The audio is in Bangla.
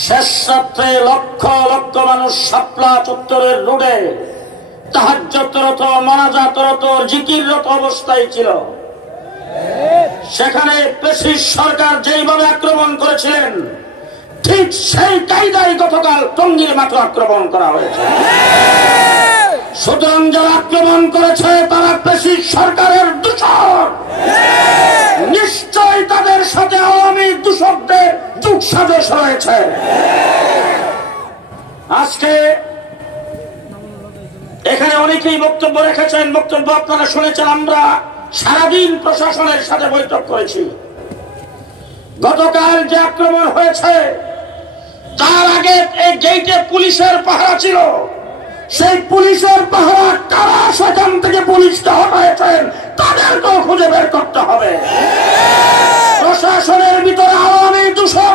শেষ রাত্রে লক্ষ লক্ষ মানুষ শাপলা চত্বরের রোডে তাহাজ্জুদরত, মোনাজাতরত, জিকিররত অবস্থায় ছিল। সেখানে ফ্যাসিস্ট সরকার যেইভাবে আক্রমণ করেছিলেন, ঠিক সেই কায়দায় গতকাল টঙ্গীর মাঠে আক্রমণ করা হয়েছে। সুতরাং যারা আক্রমণ করেছে তারা ফ্যাসিস্ট সরকারের দূষণ, নিশ্চয় তাদের সাথে আওয়ামী দূষকদের যোগসাজশ রয়েছে। আজকে এখানে অনেকেই বক্তব্য রেখেছেন, বক্তব্য আপনারা শুনেছেন। আমরা সারাদিন প্রশাসনের সাথে বৈঠক করেছি। গতকাল যে আক্রমণ হয়েছে তার আগে এই গেইটে পুলিশের পাহারা ছিল। সেই পুলিশের পাহারা কারা সেখান থেকে পুলিশকে হটাইছেন তাদেরকেও খুঁজে বের করতে হবে। প্রশাসনের ভিতরে আওয়ামী দূষণ